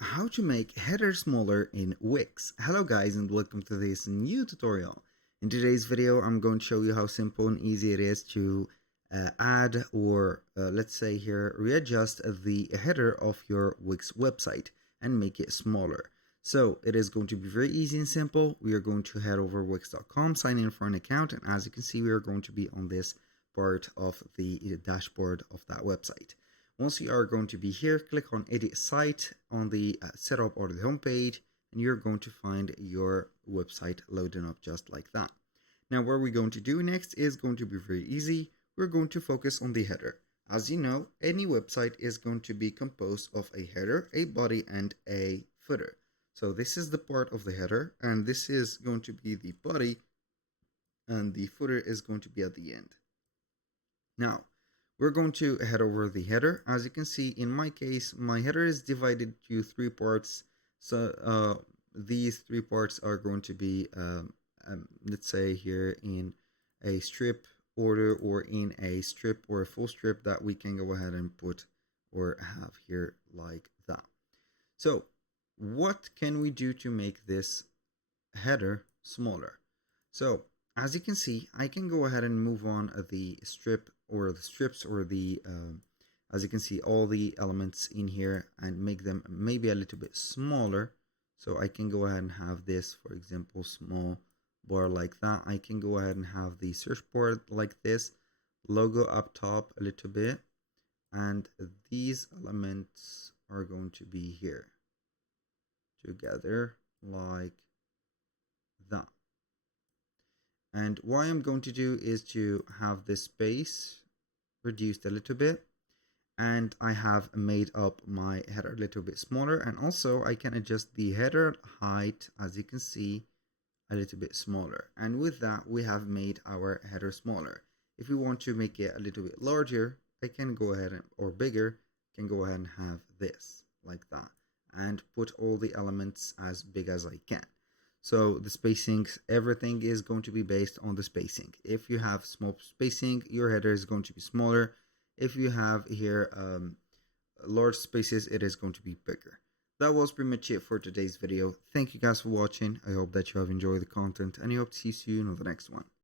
How to make header smaller in Wix. Hello guys and welcome to this new tutorial. In today's video I'm going to show you how simple and easy it is to add or let's say here readjust the header of your Wix website and make it smaller. So it is going to be very easy and simple. We are going to head over wix.com, sign in for an account, and as you can see we are going to be on this part of the dashboard of that website. Once you are going to be here, click on edit site on the setup or the home page, and you're going to find your website loading up just like that. Now what we're going to do next is going to be very easy. We're going to focus on the header. As you know, any website is going to be composed of a header, a body, and a footer. So this is the part of the header, and this is going to be the body, and the footer is going to be at the end. Now, we're going to head over the header. As you can see, in my case, my header is divided to three parts. So these three parts are going to be, let's say here in a strip order or in a strip or a full strip that we can go ahead and put or have here like that. So what can we do to make this header smaller? So as you can see, I can go ahead and move on the strip or the strips or the as you can see all the elements in here and make them maybe a little bit smaller. So I can go ahead and have this, for example, small bar like that. I can go ahead and have the search bar like this, logo up top a little bit, and these elements are going to be here together like that. And what I'm going to do is to have this space reduced a little bit, and I have made up my header a little bit smaller, and also I can adjust the header height, as you can see, a little bit smaller. And with that we have made our header smaller. If we want to make it a little bit larger, I can go ahead and, or bigger, can go ahead and have this like that and put all the elements as big as I can. So the spacing, everything is going to be based on the spacing. If you have small spacing, your header is going to be smaller. If you have here large spaces, it is going to be bigger. That was pretty much it for today's video. Thank you guys for watching. I hope that you have enjoyed the content, and I hope to see you soon on the next one.